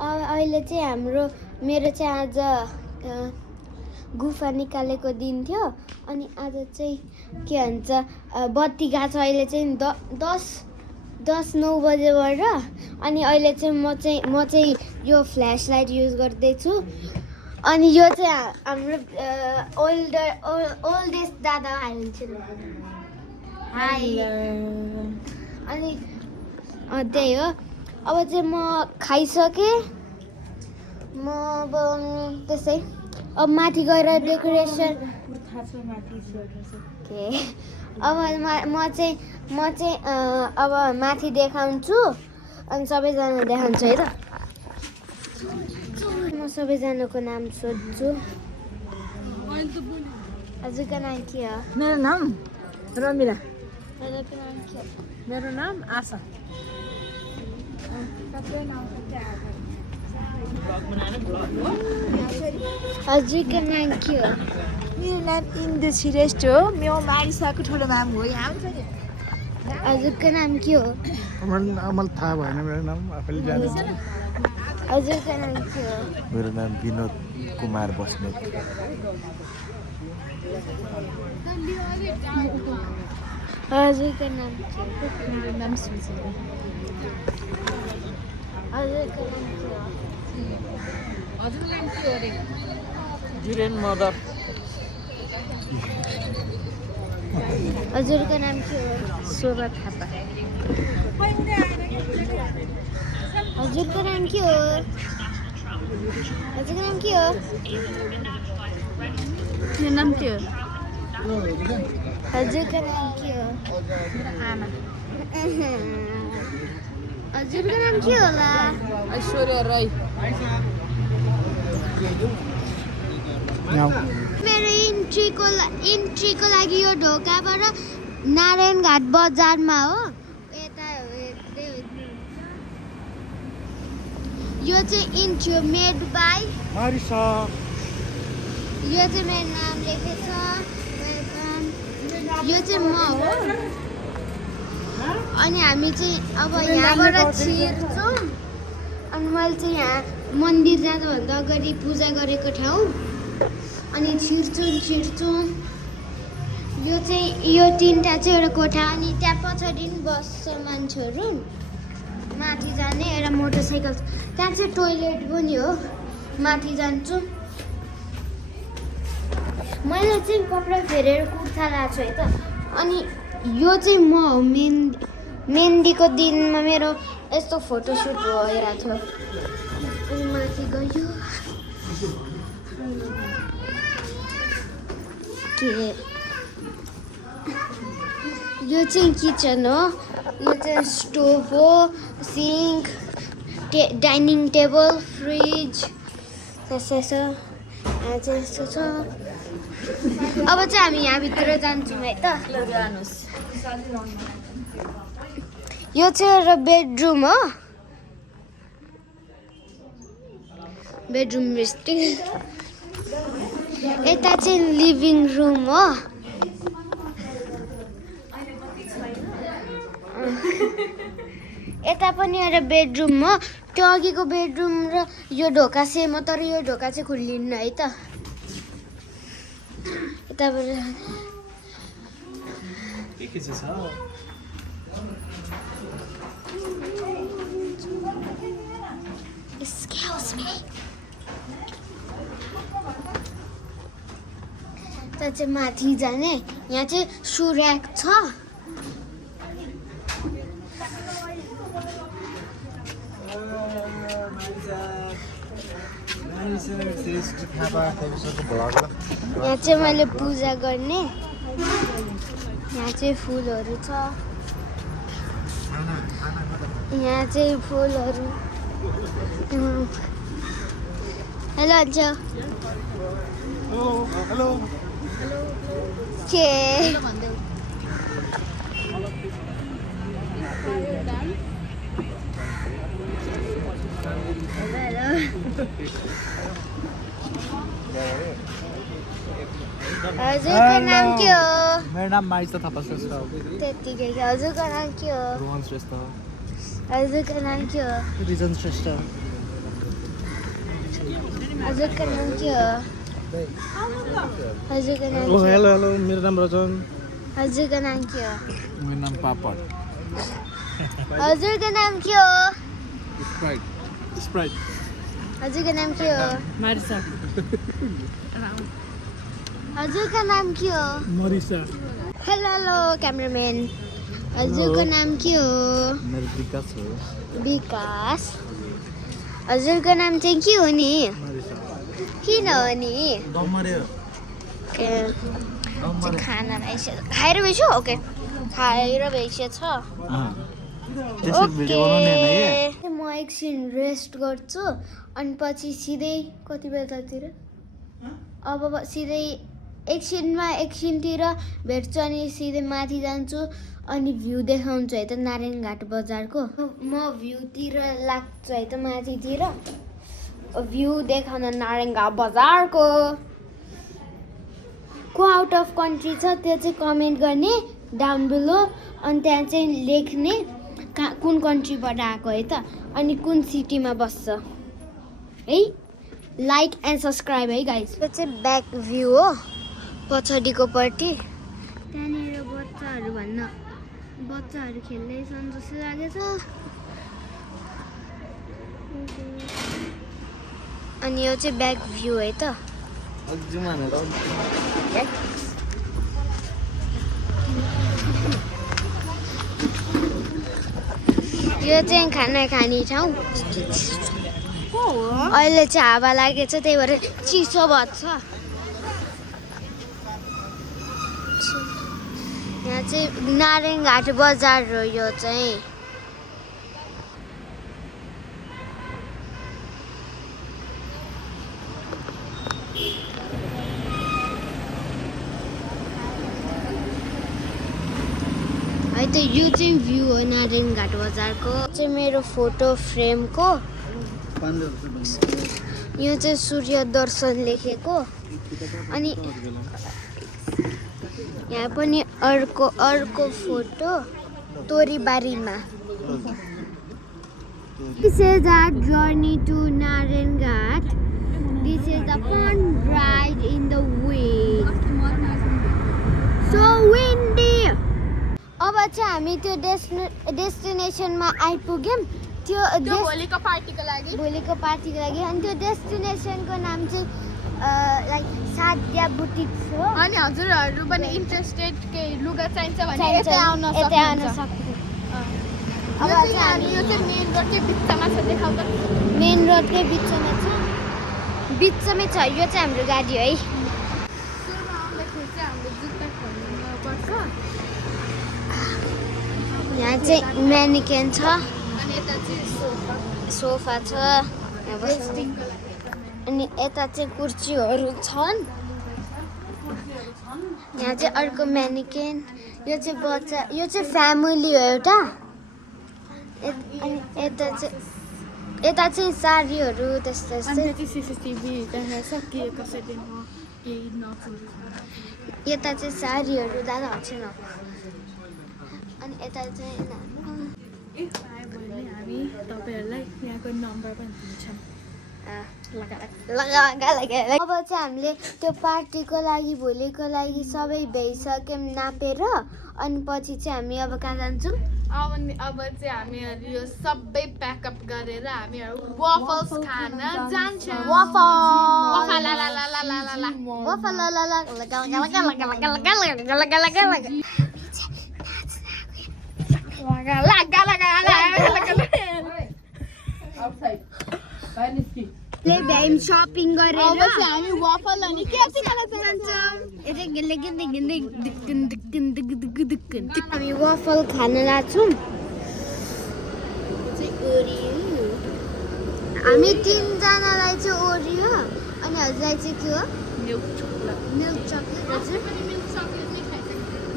अहिले चाहिँ मेरो चाहिँ आज गुफा निकालेको दिन थियो अनि आज चाहिँ के भन्छ बत्ती गएको छ अहिले चाहिँ 10:09 बजेबाट अनि अहिले चाहिँ म चाहिँ यो फ्ल्यास लाइट युज गर्दैछु अनि यो चाहिँ हाम्रो ओल्डेस्ट दादा आइन्छ हाई अनि त्यही हो अब चाहिँ म खाइसकेँ म अब त्यसै अब माथि गएर डेकोरेसन के अब म चाहिँ अब माथि देखाउँछु अनि सबैजना देखाउँछु है त म सबैजनाको नाम सोध्छु हजुरको नाम के हो मेरो नाम रमिला हजुरको नाम के हो मेरो नाम आशा हजुरको नाम के हो मेरो नाम इन्दु श्रेष्ठ हो मेरो मारिसाको ठुलो नाम हो यहाँ आउँछ नि हजुरको नाम के हो अमल थाहा भएन मेरो नाम आफैले जान्छ हजुरको नाम के हो मेरो नाम विनोद कुमार बस्नेत हजुरको नाम के हो मेरो नाम सुजिता हजुरको नाम के हो हजुरको नाम के हो रे जुरेन मदर हजुरको नाम के हो शोभा थापा हजुरको नाम के हो हजुरको नाम के हो मेरो नाम के हो हजुरको नाम के हो आमा हजुरको नाम के होला ऐश्वर्या राई मेरो इन्ट्रीको लागि यो ढोकाबाट नारायणघाट बजारमा हो यता यो चाहिँ इन्ट्री हो मेड बाई मारिसा यो चाहिँ मेरो नाम लेखेछ वेलकम यो चाहिँ म हो अनि हामी चाहिँ अब यहाँबाट छिर्छौँ अनि मैले चाहिँ यहाँ मन्दिर जाँदाभन्दा अगाडि पूजा गरेको ठाउँ अनि छिर्छौँ यो तिनवटा चाहिँ एउटा कोठा अनि त्यहाँ पछाडि पनि बस्छ मान्छेहरू माथि जाने एउटा मोटरसाइकल त्यहाँ चाहिँ टोइलेट पनि हो माथि जान्छु मैले चाहिँ कपडा फेरेर कुर्ता लगाएको छु है त अनि यो चाहिँ म हो मेहन्दीको दिनमा मेरो यस्तो फोटोसुट भइरहेको थियो अनि माथि गयो के यो चाहिँ किचन हो यो चाहिँ स्टोभ हो सिङ्क डाइनिङ टेबल फ्रिज त्यसै छ यहाँ चाहिँ यस्तो छ अब चाहिँ हामी यहाँभित्र जान्छौँ है त यो चाहिँ एउटा बेडरुम हो बेडरुम जस्तै यता चाहिँ लिभिङ रुम हो यता पनि एउटा बेडरुम हो त्यो अघिको बेडरुम र यो ढोका सेम हो तर यो ढोका चाहिँ खुल्लिन्न है त यताबाट Excuse me. त चाहिँ माथि जाने यहाँ चाहिँ सु ऱ्याक छ यहाँ चाहिँ मैले पूजा गर्ने यहाँ चाहिँ फुलहरू छ यहाँ चाहिँ फुलहरू हेलो अन्जु हेलो के हजुरको नाम के हो मेरो नाम मारिसा थापा श्रेष्ठ हो त्यतिकै हजुरको नाम के हो रोहन श्रेष्ठ हजुरको नाम के हो रिजन श्रेष्ठ हजुरको नाम के हो हजुरको नाम के हो हेलो मेरो नाम रजन हजुरको नाम के हो मेरो नाम पापड हजुरको नाम के हो स्प्राइट हजुरको नाम के हो मारिसा हजुरको नाम के हो मरिसा हेलो क्यामेराम्यान हजुरको नाम के हो मेरो विकास हो विकास हजुरको नाम चाहिँ के हो नि मरिसा किन हो नि दमरे खाना रहेछ खाएर भइसक्यो ओके खाएर भइसकेछ ओके म एकछिन रेस्ट गर्छु अनि पछि सिधै कति बेलातिर अब सिधै एकछिनतिर भेट्छु अनि सिधै माथि जान्छु अनि भ्यू देखाउँछु है त नारायणघाट बजारको म भ्यूतिर लाग्छु है त माथितिर भ्यू देखाउन नारायणघाट बजारको को आउट अफ कन्ट्री छ त्यो चाहिँ कमेन्ट गर्ने डाउन बिलो अनि त्यहाँ चाहिँ लेख्ने कुन कन्ट्रीबाट आएको है त अनि कुन सिटीमा बस्छ है लाइक एन्ड सब्सक्राइब है गाइस यो चाहिँ ब्याक भ्यू हो पछाडिको पार्टी त्यहाँनिर बच्चाहरू खेल्दैछन् जस्तो लागेछ अनि यो चाहिँ ब्याक भ्यू है त यो चाहिँ खाना खाने ठाउँ अहिले चाहिँ हावा लागेछ त्यही भएर चिसो भन्छ यहाँ चाहिँ नारायणघाट बजार हो यो चाहिँ है त यो चाहिँ भ्यू हो नारायणघाट बजारको चाहिँ मेरो फोटो फ्रेमको यो चाहिँ सूर्य दर्शन लेखेको अनि यहाँ पनि अर्को photo तोरीबारीमा This is our journey to Narayanghat. This is the fun ride in the wind. So windy. अब चाहिँ हामी त्यो डेस्टिनेसनमा आइपुग्यौँ त्यो भोलिको पार्टीको लागि अनि त्यो डेस्टिनेसनको नाम चाहिँ लाइक सादिया बुटिक्स हो अनि हजुरहरू पनि इन्ट्रेस्टेड केही लुगा चाहिन्छ भने यतै आउन सक्नुहुन्छ अब चाहिँ यो चाहिँ मेन रोडकै बिचमा छ देखाउँछ मेन रोडकै बिचमा छ बिचमै छ यो चाहिँ हाम्रो गाडी है सुरुमा आउँदाखेरि चाहिँ हाम्रो जुत्ता खोल्नुपर्छ यहाँ चाहिँ म्यानिकेन छ अनि यता चाहिँ सोफा छ अनि यता चाहिँ कुर्सीहरू छन् यहाँ चाहिँ अर्को म्यानिकेन यो चाहिँ बच्चा यो चाहिँ फ्यामिली हो एउटा अनि यता चाहिँ साडीहरू त्यस्तै यता चाहिँ साडीहरू दादा छैन अनि यता चाहिँ हामी तपाईँहरूलाई यहाँको नम्बर पनि दिन्छौँ अब चाहिँ हामीले त्यो पार्टीको लागि भोलिको लागि सबै भइसक्यौँ नापेर अनि पछि चाहिँ हामी अब कहाँ जान्छौँ अब चाहिँ हामीहरू यो सबै प्याकअप गरेर हामीहरू वफल्स खान जान्छौँ सपिङ गरेर हामी वफल अनि के हामी वफल खान लाग्छौँ हामी 3 जनालाई चाहिँ ओरियो अनि हजुरलाई चाहिँ के हो मिल्क चकलेट हजुर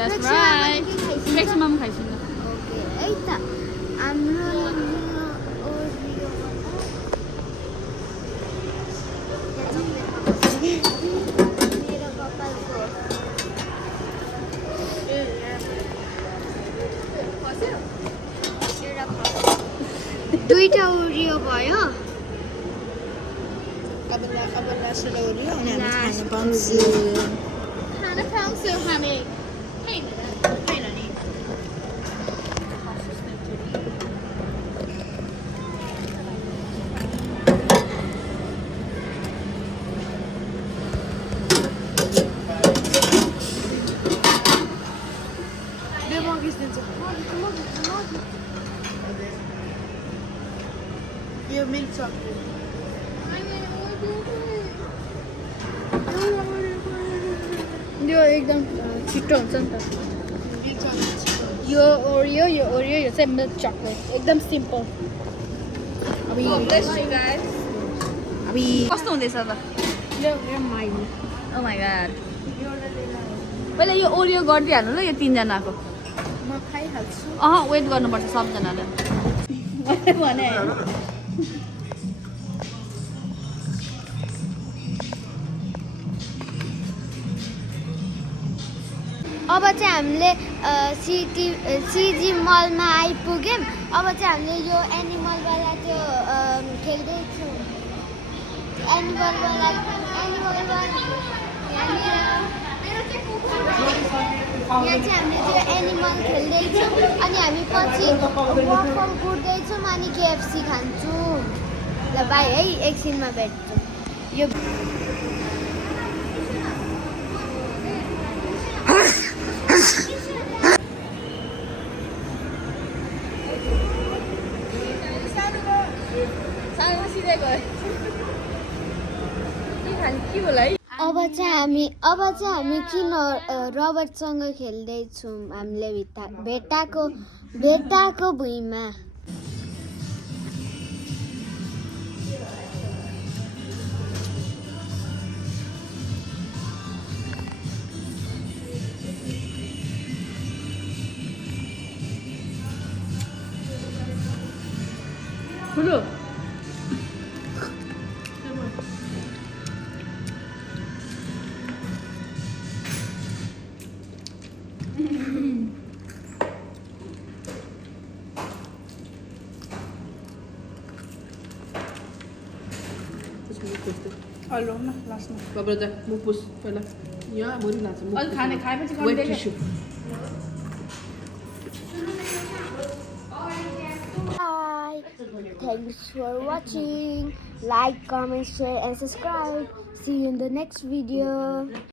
That's right. Maximum खाइसिन ओके है त हाम्रो मेरो कपालको दुईटा ओरियो भयो अब लास्ट ओरियो अनि हामी खान Last पाउँछु Oreo. खान पाउँछु हामी हैन नि यो मिल्क चकलेट यो एकदम छिटो हुन्छ नि त यो ओरियो यो चाहिँ मिल्क चकलेट एकदम सिम्पल कस्तो हुँदैछ त यो माइली ओ माई गॉड पहिला यो ओरियो गरिदिइहाल्नु ल यो तिनजनाको म खाइहाल्छु वेट गर्नुपर्छ सबजनाले भने अब चाहिँ हामीले सिजी मलमा आइपुग्यौँ अब चाहिँ हामीले यो एनिमलवाला त्यो खेल्दैछौँ एनिमलवाला यहाँ चाहिँ हामीले त्यो एनिमल खेल्दैछौँ अनि हामी पछि वफल कुर्दैछौँ अनि केएफसी खान्छौँ ल बाई है एकछिनमा भेट्छौँ यो अब चाहिँ हामी किन रबर्टसँग खेल्दैछौँ हामीले भेट्टाको भुइँमा ठुलो हेलो न लास्टमा Dobra, mu pus पहिला यहाँ मोरी लान्छ अलि खाने खाएपछि वेट गर्दै tissue Bye. Thanks for watching. Like, comment, share, and subscribe. See you in the next video.